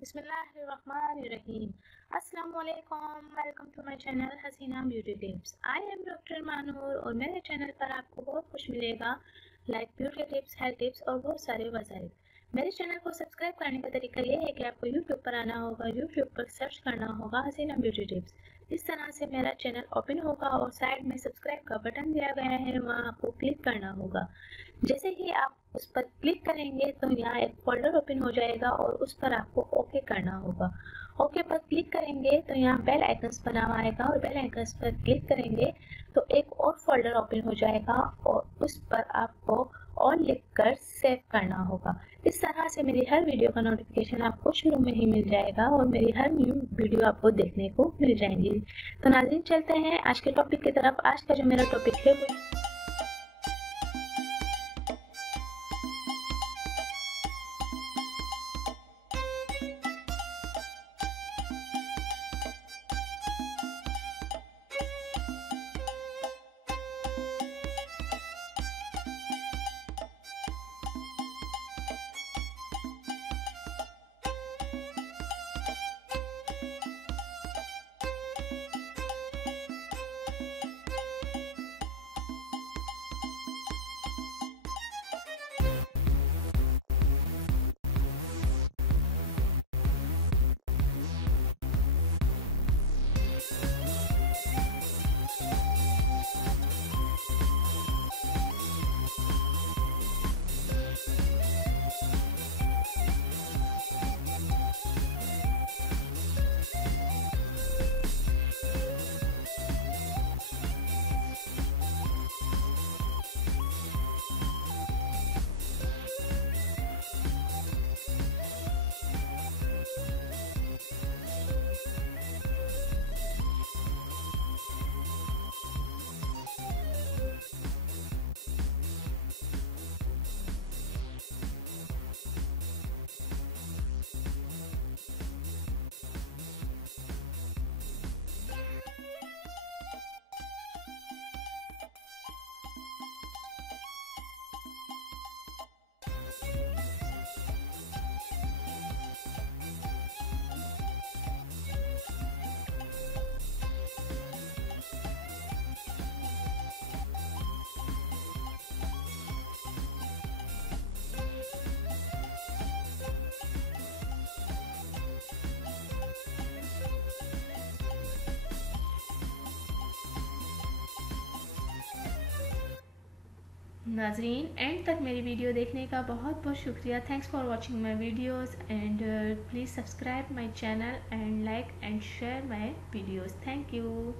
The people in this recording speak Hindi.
बिस्मिल्लाहिर्रहमानिर्रहीम। अस्सलाम वालेकुम, welcome to my channel Haseena beauty tips. I am doctor Manoor और मेरे चैनल पर आपको बहुत कुछ मिलेगा, like beauty tips, health tips और बहुत सारे वसाइल। मेरे चैनल को सब्सक्राइब करने का तरीका ये है कि आपको यूट्यूब पर आना होगा, यूट्यूब पर सर्च करना होगा हसीना ब्यूटी टिप्स। इस तरह से मेरा चैनल ओपन होगा और साइड में सब्सक्राइब का बटन दिया गया है, वहाँ आपको क्लिक करना होगा। जैसे ही आप उस पर क्लिक करेंगे तो यहाँ एक फोल्डर ओपन हो जाएगा और उस पर आपको ओके करना होगा। ओके पर क्लिक करेंगे तो यहाँ बेल आइकन्स बना हुआ आएगा और बेल आइकन्स पर क्लिक करेंगे तो एक और फोल्डर ओपन हो जाएगा और उस पर आपको ऑल लिखकर सेव करना होगा। इस तरह से मेरी हर वीडियो का नोटिफिकेशन आपको शुरू में ही मिल जाएगा और मेरी हर न्यू वीडियो आपको देखने को मिल जाएंगी। तो नाज़रीन, चलते हैं आज के टॉपिक की तरफ। आज का जो मेरा टॉपिक है वो नाजरीन, एंड तक मेरी वीडियो देखने का बहुत बहुत शुक्रिया। Thanks for watching my videos and please subscribe my channel and like and share my videos. Thank you.